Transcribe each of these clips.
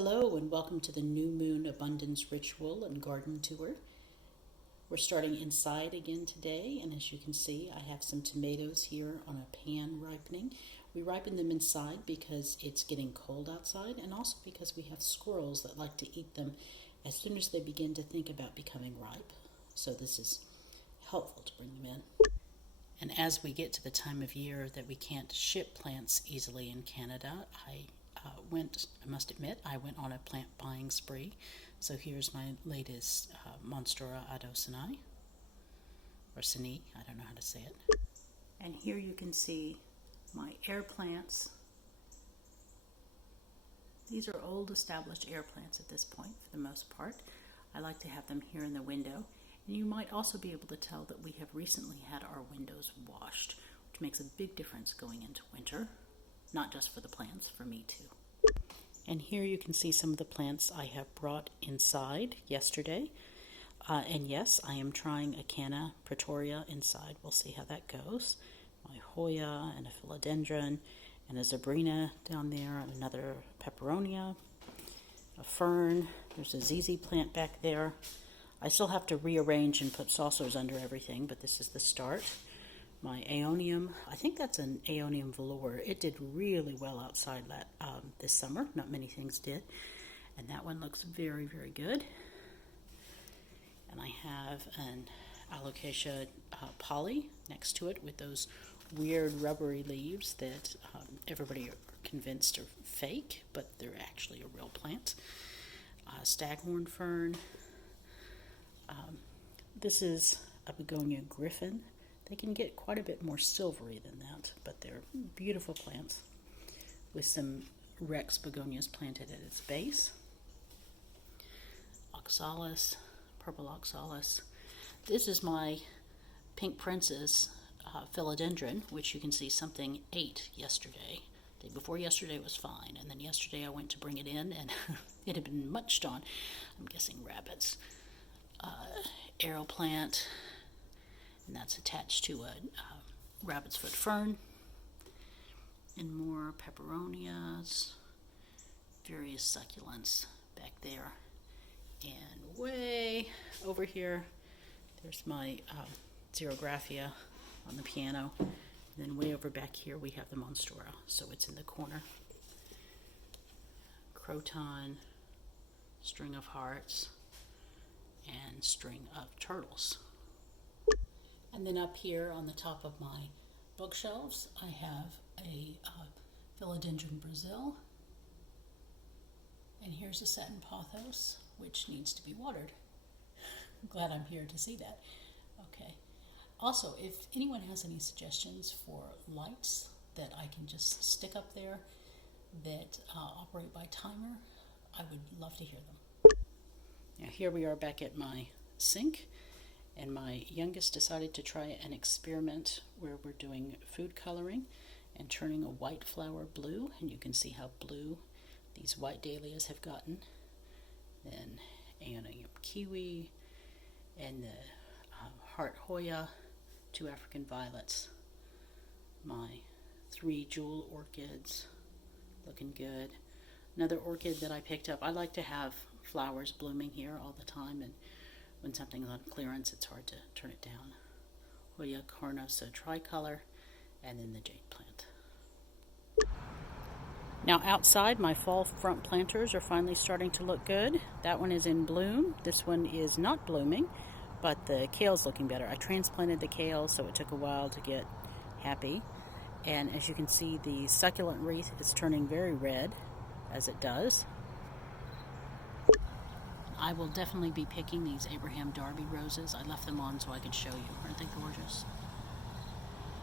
Hello and welcome to the New Moon Abundance Ritual and Garden Tour. We're starting inside again today, and as you can see, I have some tomatoes here on a pan ripening. We ripen them inside because it's getting cold outside, and also because we have squirrels that like to eat them as soon as they begin to think about becoming ripe. So this is helpful to bring them in. And as we get to the time of year that we can't ship plants easily in Canada, I must admit, I went on a plant buying spree. So here's my latest Monstera adocini, or Cine, I don't know how to say it. And here you can see my air plants. These are old established air plants at this point for the most part. I like to have them here in the window. And you might also be able to tell that we have recently had our windows washed, which makes a big difference going into winter. Not just for the plants, for me too. And here you can see some of the plants I have brought inside yesterday. And yes, I am trying a Canna Pretoria inside. We'll see how that goes. My Hoya and a philodendron and a Zabrina down there, and another peperonia, a fern. There's a ZZ plant back there. I still have to rearrange and put saucers under everything, but this is the start. My aeonium, I think that's an aeonium velour. It did really well outside this summer. Not many things did. And that one looks very, very good. And I have an alocasia poly next to it with those weird rubbery leaves that everybody are convinced are fake, but they're actually a real plant. Staghorn fern. This is a begonia griffin. They can get quite a bit more silvery than that, but they're beautiful plants with some Rex begonias planted at its base. Oxalis, purple oxalis. This is my pink princess philodendron, which you can see something ate yesterday. The day before yesterday was fine, and then yesterday I went to bring it in, and it had been munched on. I'm guessing rabbits. Arrow plant. And that's attached to a rabbit's foot fern. And more peperonias, various succulents back there. And way over here, there's my xerographia on the piano. And then way over back here, we have the Monstera, so it's in the corner. Croton, string of hearts, and string of turtles. And then up here on the top of my bookshelves, I have a philodendron Brazil. And here's a satin pothos, which needs to be watered. I'm glad I'm here to see that. Okay. Also, if anyone has any suggestions for lights that I can just stick up there that operate by timer, I would love to hear them. Now here we are back at my sink. And my youngest decided to try an experiment where we're doing food coloring and turning a white flower blue. And you can see how blue these white dahlias have gotten. Then aeonium kiwi and the heart Hoya, 2 African violets. My 3 jewel orchids, looking good. Another orchid that I picked up. I like to have flowers blooming here all the time, and when something's on clearance, it's hard to turn it down. Hoya carnosa tricolor, and then the jade plant. Now outside, my fall front planters are finally starting to look good. That one is in bloom. This one is not blooming, but the kale's looking better. I transplanted the kale, so it took a while to get happy. And as you can see, the succulent wreath is turning very red, as it does. I will definitely be picking these Abraham Darby roses. I left them on so I could show you. Aren't they gorgeous?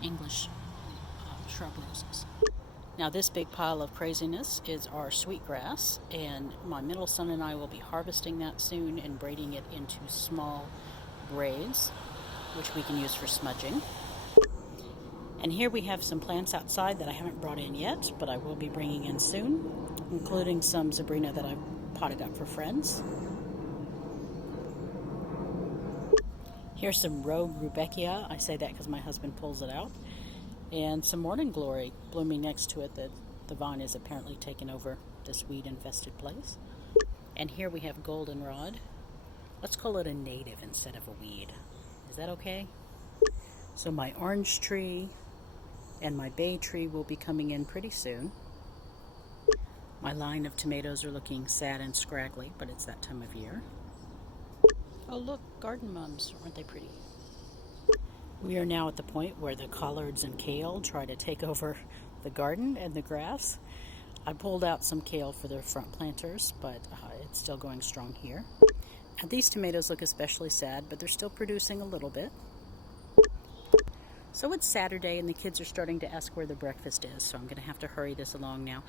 English shrub roses. Now this big pile of craziness is our sweetgrass, and my middle son and I will be harvesting that soon and braiding it into small braids, which we can use for smudging. And here we have some plants outside that I haven't brought in yet, but I will be bringing in soon, including some Zabrina that I've potted up for friends. Here's some rogue rudbeckia. I say that because my husband pulls it out. And some morning glory blooming next to it that the vine is apparently taken over this weed-infested place. And here we have goldenrod. Let's call it a native instead of a weed. Is that okay? So my orange tree and my bay tree will be coming in pretty soon. My line of tomatoes are looking sad and scraggly, but it's that time of year. Oh look, garden mums, aren't they pretty? We are now at the point where the collards and kale try to take over the garden and the grass. I pulled out some kale for the front planters, but it's still going strong here. And these tomatoes look especially sad, but they're still producing a little bit. So it's Saturday and the kids are starting to ask where the breakfast is, so I'm going to have to hurry this along now.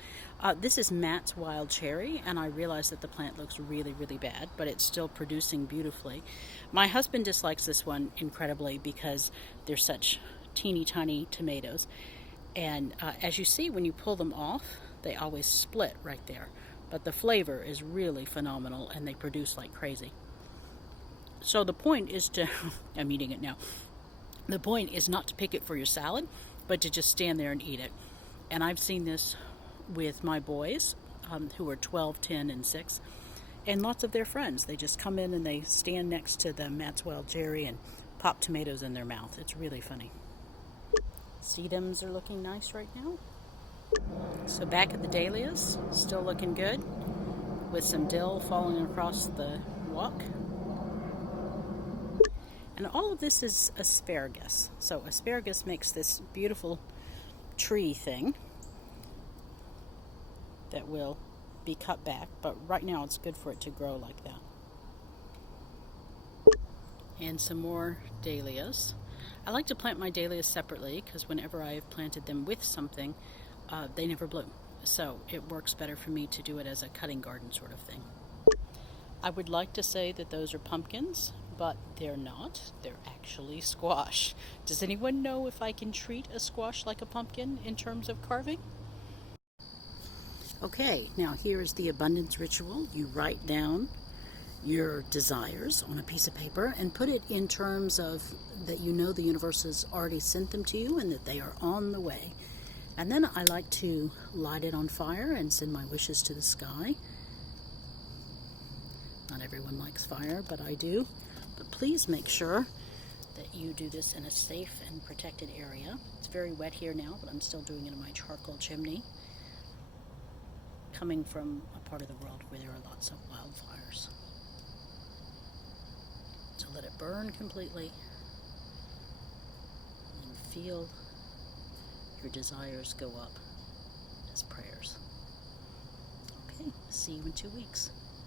This is Matt's wild cherry, and I realize that the plant looks really, really bad, but it's still producing beautifully. My husband dislikes this one incredibly because they're such teeny tiny tomatoes. And as you see, when you pull them off, they always split right there. But the flavor is really phenomenal, and they produce like crazy. So the point is to, I'm eating it now. The point is not to pick it for your salad, but to just stand there and eat it. And I've seen this with my boys, who are 12, 10, and 6, and lots of their friends. They just come in and they stand next to the Matt's wild cherry and pop tomatoes in their mouth. It's really funny. Sedums are looking nice right now. So back at the dahlias, still looking good, with some dill falling across the walk. And all of this is asparagus. So asparagus makes this beautiful tree thing that will be cut back, but right now it's good for it to grow like that. And some more dahlias. I like to plant my dahlias separately because whenever I have planted them with something, they never bloom. So it works better for me to do it as a cutting garden sort of thing. I would like to say that those are pumpkins, but they're not. They're actually squash. Does anyone know if I can treat a squash like a pumpkin in terms of carving? Okay, now here is the abundance ritual. You write down your desires on a piece of paper and put it in terms of that you know the universe has already sent them to you and that they are on the way. And then I like to light it on fire and send my wishes to the sky. Not everyone likes fire, but I do. But please make sure that you do this in a safe and protected area. It's very wet here now, but I'm still doing it in my charcoal chimney, coming from a part of the world where there are lots of wildfires. So let it burn completely and feel your desires go up as prayers. Okay, see you in 2 weeks.